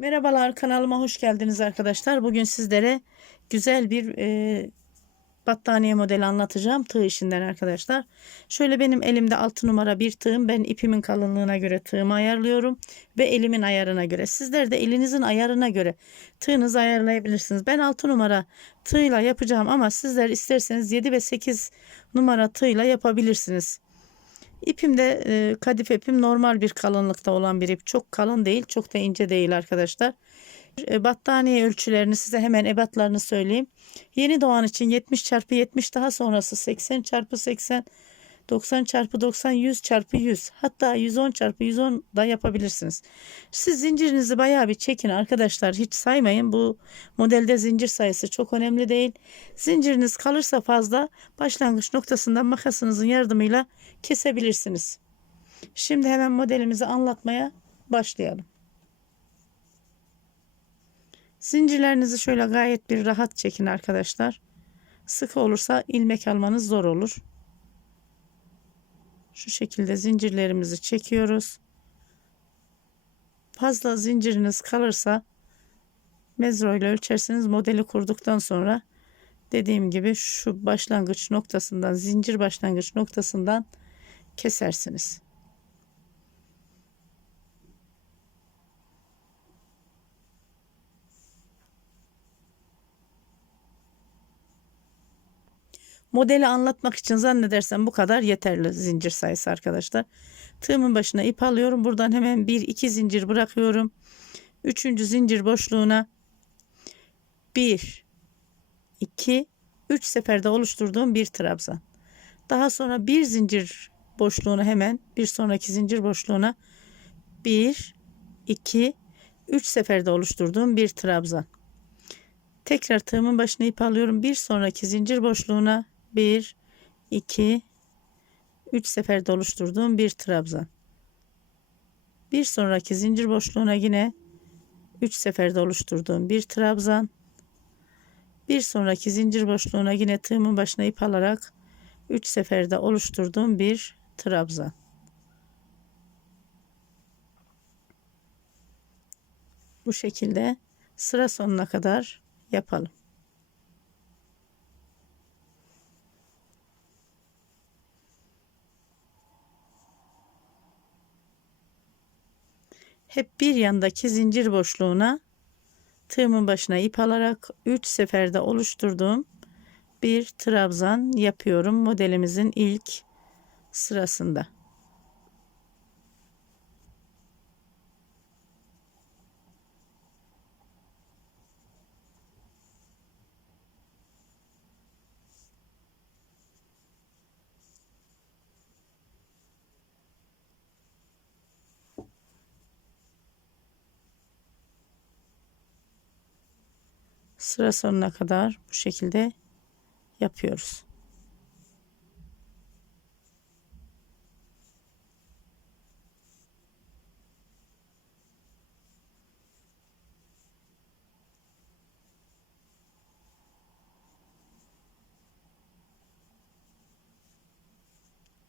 Merhabalar kanalıma hoş geldiniz arkadaşlar. Bugün sizlere güzel bir e, battaniye modeli anlatacağım. Tığ işinden arkadaşlar. Şöyle benim elimde 6 numara bir tığım. Ben ipimin kalınlığına göre tığımı ayarlıyorum. Ve elimin ayarına göre. Sizler de elinizin ayarına göre tığınızı ayarlayabilirsiniz. Ben 6 numara tığla yapacağım ama sizler isterseniz 7 ve 8 numara tığla yapabilirsiniz. İpim de e, kadife ipim normal bir kalınlıkta olan bir ip. Çok kalın değil, çok da ince değil arkadaşlar. E, battaniye ölçülerini size hemen ebatlarını söyleyeyim. Yeni doğan için 70 çarpı 70 daha sonrası 80 çarpı 80 90 çarpı 90 100 çarpı 100 hatta 110 çarpı 110 da yapabilirsiniz. Siz zincirinizi bayağı bir çekin arkadaşlar hiç saymayın bu modelde zincir sayısı çok önemli değil. Zinciriniz kalırsa fazla başlangıç noktasından makasınızın yardımıyla kesebilirsiniz. Şimdi hemen modelimizi anlatmaya başlayalım. Zincirlerinizi şöyle gayet bir rahat çekin arkadaşlar. Sıkı olursa ilmek almanız zor olur. Şu şekilde zincirlerimizi çekiyoruz. Fazla zinciriniz kalırsa mezro ile ölçerseniz modeli kurduktan sonra dediğim gibi şu başlangıç noktasından zincir başlangıç noktasından kesersiniz. Modeli anlatmak için zannedersem bu kadar yeterli zincir sayısı arkadaşlar. Tığımın başına ip alıyorum. Buradan hemen bir iki zincir bırakıyorum. Üçüncü zincir boşluğuna bir, iki, üç seferde oluşturduğum bir trabzan. Daha sonra bir zincir boşluğuna hemen bir sonraki zincir boşluğuna bir, iki, üç seferde oluşturduğum bir trabzan. Tekrar tığımın başına ip alıyorum. Bir sonraki zincir boşluğuna 1 2 3 seferde oluşturduğum bir trabzan. Bir sonraki zincir boşluğuna yine 3 seferde oluşturduğum bir trabzan. Bir sonraki zincir boşluğuna yine tığımın başına ip alarak 3 seferde oluşturduğum bir trabzan. Bu şekilde sıra sonuna kadar yapalım. Hep bir yandaki zincir boşluğuna tığımın başına ip alarak 3 seferde oluşturduğum bir trabzan yapıyorum modelimizin ilk sırasında. Sıra sonuna kadar bu şekilde yapıyoruz.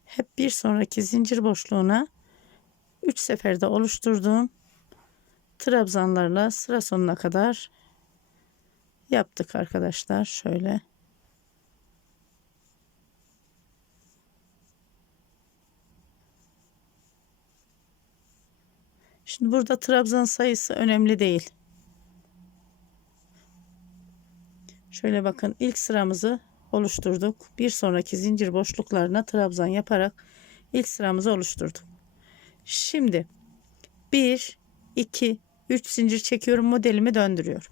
Hep bir sonraki zincir boşluğuna 3 seferde oluşturduğum trabzanlarla sıra sonuna kadar yaptık arkadaşlar şöyle Şimdi burada trabzan sayısı önemli değil. Şöyle bakın ilk sıramızı oluşturduk. Bir sonraki zincir boşluklarına trabzan yaparak ilk sıramızı oluşturduk. Şimdi 1 2 3 zincir çekiyorum modelimi döndürüyorum.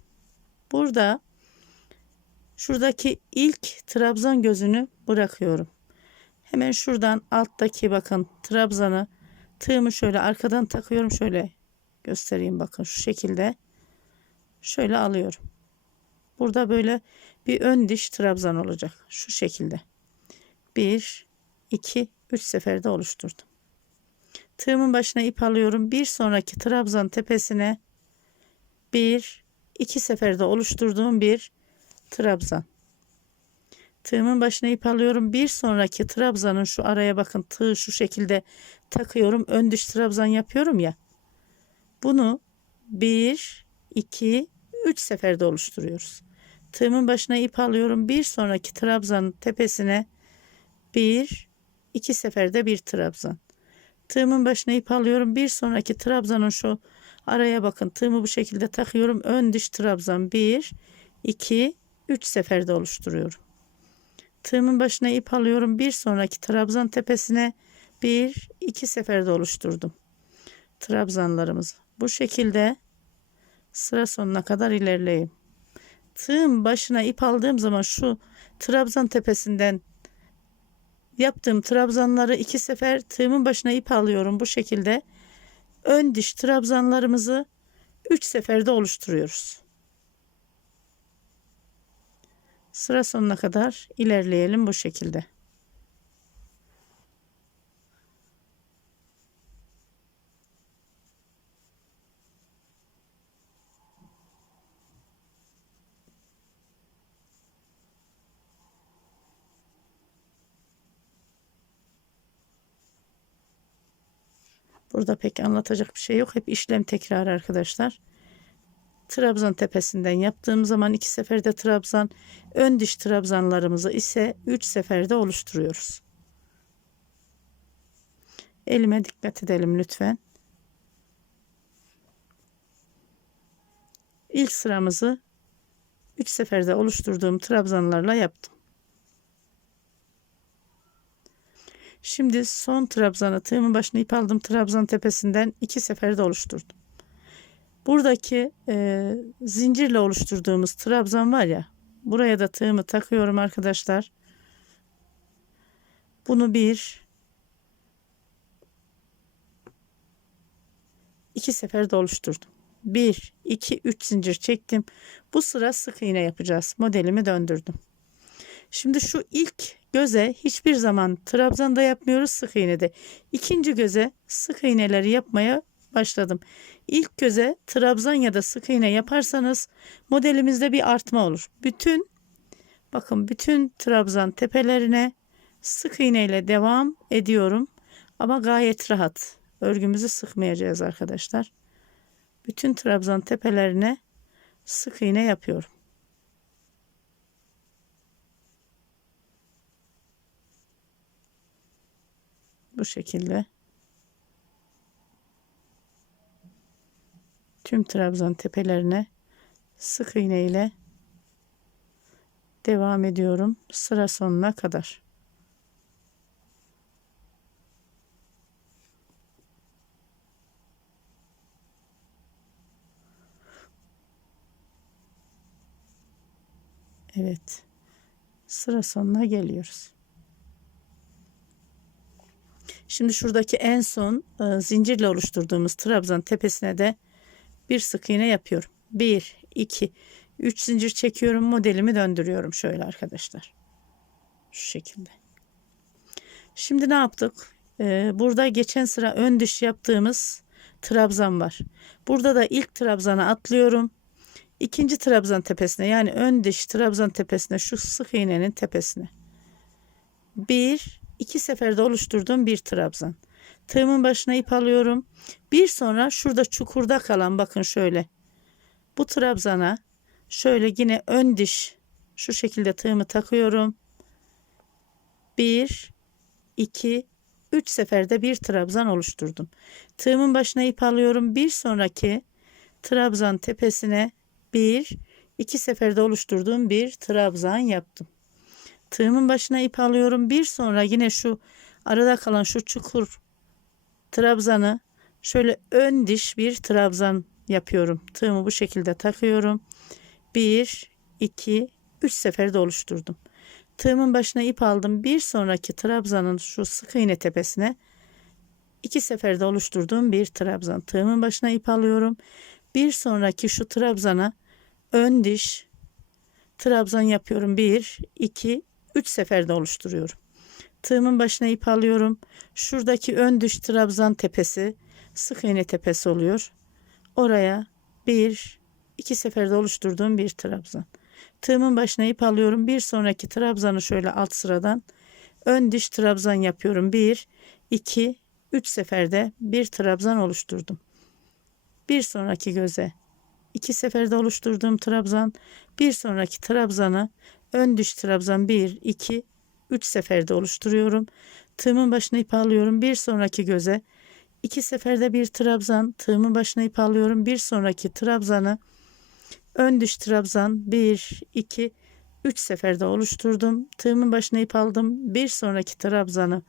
Burada şuradaki ilk trabzan gözünü bırakıyorum. Hemen şuradan alttaki bakın trabzanı tığımı şöyle arkadan takıyorum şöyle göstereyim bakın şu şekilde şöyle alıyorum. Burada böyle bir ön diş trabzan olacak şu şekilde. 1 2 3 seferde oluşturdum. Tığımın başına ip alıyorum. Bir sonraki trabzan tepesine 1 2 seferde oluşturduğum bir trabzan. Tığımın başına ip alıyorum. Bir sonraki trabzanın şu araya bakın tığ şu şekilde takıyorum. Ön dış trabzan yapıyorum ya. Bunu 1 2, 3 seferde oluşturuyoruz. Tığımın başına ip alıyorum. Bir sonraki trabzanın tepesine 1, 2 seferde bir trabzan. Tığımın başına ip alıyorum. Bir sonraki trabzanın şu araya bakın. Tığımı bu şekilde takıyorum. Ön dış trabzan 1, 2, 3 seferde oluşturuyorum. Tığımın başına ip alıyorum. Bir sonraki trabzan tepesine 1, 2 seferde oluşturdum. Trabzanlarımızı. Bu şekilde sıra sonuna kadar ilerleyeyim. Tığım başına ip aldığım zaman şu trabzan tepesinden yaptığım trabzanları iki sefer tığımın başına ip alıyorum bu şekilde. Ön diş trabzanlarımızı 3 seferde oluşturuyoruz. Sıra sonuna kadar ilerleyelim bu şekilde. Burada pek anlatacak bir şey yok. Hep işlem tekrar arkadaşlar. Trabzan tepesinden yaptığım zaman iki seferde trabzan, ön diş trabzanlarımızı ise üç seferde oluşturuyoruz. Elime dikkat edelim lütfen. İlk sıramızı üç seferde oluşturduğum trabzanlarla yaptım. Şimdi son trabzanı tığımın başına ip aldım. Trabzan tepesinden iki seferde oluşturdum. Buradaki e, zincirle oluşturduğumuz trabzan var ya. Buraya da tığımı takıyorum arkadaşlar. Bunu bir iki seferde oluşturdum. Bir, iki, üç zincir çektim. Bu sıra sık iğne yapacağız. Modelimi döndürdüm. Şimdi şu ilk göze hiçbir zaman trabzanda yapmıyoruz sık iğnede. İkinci göze sık iğneleri yapmaya başladım. İlk göze trabzan ya da sık iğne yaparsanız modelimizde bir artma olur. Bütün bakın bütün trabzan tepelerine sık iğne ile devam ediyorum. Ama gayet rahat. Örgümüzü sıkmayacağız arkadaşlar. Bütün trabzan tepelerine sık iğne yapıyorum. Bu şekilde. Tüm trabzan tepelerine sık iğne ile devam ediyorum sıra sonuna kadar. Evet. Sıra sonuna geliyoruz. Şimdi şuradaki en son e, zincirle oluşturduğumuz trabzan tepesine de bir sık iğne yapıyorum. 1 2 3 zincir çekiyorum. Modelimi döndürüyorum şöyle arkadaşlar. Şu şekilde. Şimdi ne yaptık? Ee, burada geçen sıra ön dış yaptığımız trabzan var. Burada da ilk trabzana atlıyorum. İkinci trabzan tepesine yani ön dış trabzan tepesine şu sık iğnenin tepesine. Bir, iki seferde oluşturduğum bir trabzan. Tığımın başına ip alıyorum. Bir sonra şurada çukurda kalan bakın şöyle. Bu trabzana şöyle yine ön diş şu şekilde tığımı takıyorum. Bir, iki, üç seferde bir trabzan oluşturdum. Tığımın başına ip alıyorum. Bir sonraki trabzan tepesine bir, iki seferde oluşturduğum bir trabzan yaptım. Tığımın başına ip alıyorum. Bir sonra yine şu arada kalan şu çukur trabzanı şöyle ön diş bir trabzan yapıyorum. Tığımı bu şekilde takıyorum. 1 2 3 seferde oluşturdum. Tığımın başına ip aldım. Bir sonraki trabzanın şu sık iğne tepesine iki seferde oluşturduğum bir trabzan. Tığımın başına ip alıyorum. Bir sonraki şu trabzana ön diş trabzan yapıyorum. 1 2 3 seferde oluşturuyorum. Tığımın başına ip alıyorum. Şuradaki ön düş trabzan tepesi sık iğne tepesi oluyor. Oraya bir iki seferde oluşturduğum bir trabzan. Tığımın başına ip alıyorum. Bir sonraki trabzanı şöyle alt sıradan ön diş trabzan yapıyorum. Bir, iki, üç seferde bir trabzan oluşturdum. Bir sonraki göze iki seferde oluşturduğum trabzan bir sonraki trabzanı ön düş trabzan 1 2 3 seferde oluşturuyorum. Tığımın başına ip alıyorum. Bir sonraki göze iki seferde bir trabzan tığımın başına ip alıyorum. Bir sonraki trabzanı ön düş trabzan 1 2 3 seferde oluşturdum. Tığımın başına ip aldım. Bir sonraki trabzanı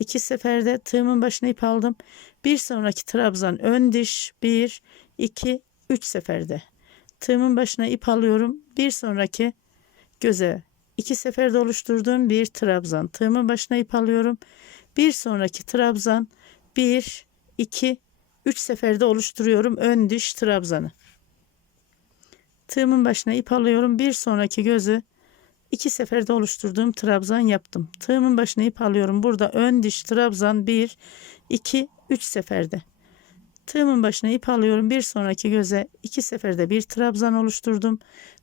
iki seferde tığımın başına ip aldım. Bir sonraki trabzan ön diş 1 2 3 seferde. Tığımın başına ip alıyorum. Bir sonraki göze iki seferde oluşturduğum bir trabzan. Tığımın başına ip alıyorum. Bir sonraki trabzan 1 2 3 seferde oluşturuyorum ön diş trabzanı. Tığımın başına ip alıyorum. Bir sonraki gözü iki seferde oluşturduğum trabzan yaptım. Tığımın başına ip alıyorum. Burada ön diş trabzan 1 2 3 seferde. Tığımın başına ip alıyorum. Bir sonraki göze iki seferde bir trabzan oluşturdum.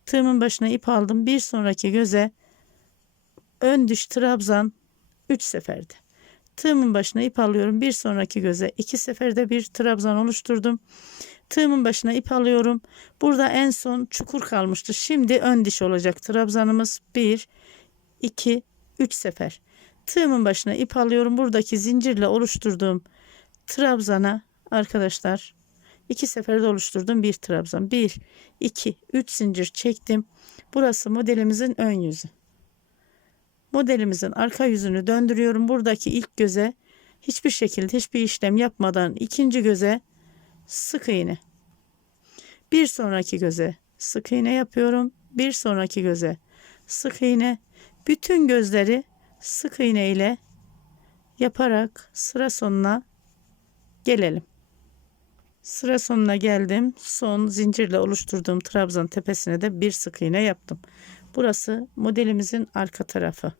Tığımın başına ip aldım. Bir sonraki göze ön düş trabzan 3 seferde. Tığımın başına ip alıyorum. Bir sonraki göze iki seferde bir trabzan oluşturdum. Tığımın başına ip alıyorum. Burada en son çukur kalmıştı. Şimdi ön diş olacak trabzanımız 1 2 3 sefer. Tığımın başına ip alıyorum. Buradaki zincirle oluşturduğum trabzana arkadaşlar iki seferde oluşturdum bir trabzan. 1 2 3 zincir çektim. Burası modelimizin ön yüzü. Modelimizin arka yüzünü döndürüyorum. Buradaki ilk göze hiçbir şekilde hiçbir işlem yapmadan ikinci göze sık iğne. Bir sonraki göze sık iğne yapıyorum. Bir sonraki göze sık iğne. Bütün gözleri sık iğne ile yaparak sıra sonuna gelelim. Sıra sonuna geldim. Son zincirle oluşturduğum trabzan tepesine de bir sık iğne yaptım. Burası modelimizin arka tarafı.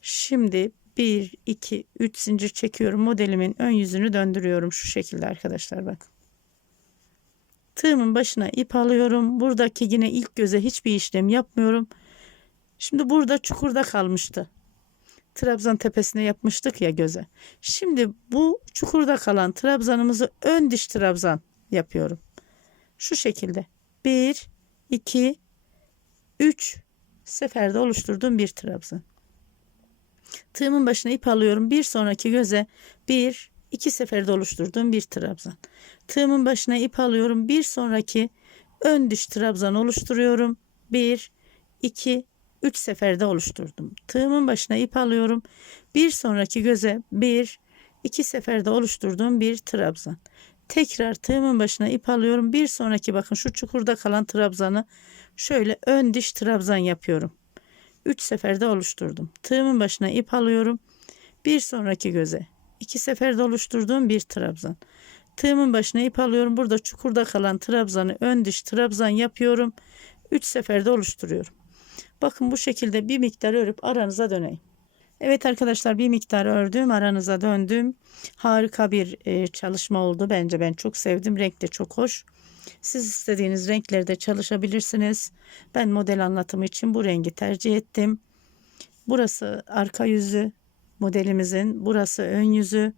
Şimdi 1, 2, 3 zincir çekiyorum. Modelimin ön yüzünü döndürüyorum şu şekilde arkadaşlar bak. Tığımın başına ip alıyorum. Buradaki yine ilk göze hiçbir işlem yapmıyorum. Şimdi burada çukurda kalmıştı. Trabzan tepesine yapmıştık ya göze. Şimdi bu çukurda kalan trabzanımızı ön diş trabzan yapıyorum. Şu şekilde. 1, 2, 3 seferde oluşturduğum bir trabzan. Tığımın başına ip alıyorum. Bir sonraki göze bir, iki seferde oluşturduğum bir trabzan. Tığımın başına ip alıyorum. Bir sonraki ön diş trabzan oluşturuyorum. Bir, iki, üç seferde oluşturdum. Tığımın başına ip alıyorum. Bir sonraki göze bir, iki seferde oluşturduğum bir trabzan. Tekrar tığımın başına ip alıyorum. Bir sonraki bakın şu çukurda kalan trabzanı şöyle ön diş trabzan yapıyorum. 3 seferde oluşturdum. Tığımın başına ip alıyorum. Bir sonraki göze. 2 seferde oluşturduğum bir trabzan. Tığımın başına ip alıyorum. Burada çukurda kalan trabzanı ön diş trabzan yapıyorum. 3 seferde oluşturuyorum. Bakın bu şekilde bir miktar örüp aranıza döneyim. Evet arkadaşlar bir miktar ördüm aranıza döndüm. Harika bir e, çalışma oldu bence ben çok sevdim. Renk de çok hoş. Siz istediğiniz renklerde çalışabilirsiniz. Ben model anlatımı için bu rengi tercih ettim. Burası arka yüzü modelimizin. Burası ön yüzü.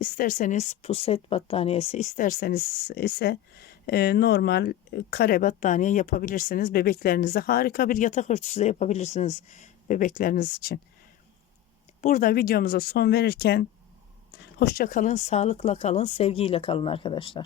İsterseniz puset battaniyesi, isterseniz ise e, normal kare battaniye yapabilirsiniz. Bebeklerinize harika bir yatak örtüsü de yapabilirsiniz bebekleriniz için. Burada videomuza son verirken hoşça kalın, sağlıkla kalın, sevgiyle kalın arkadaşlar.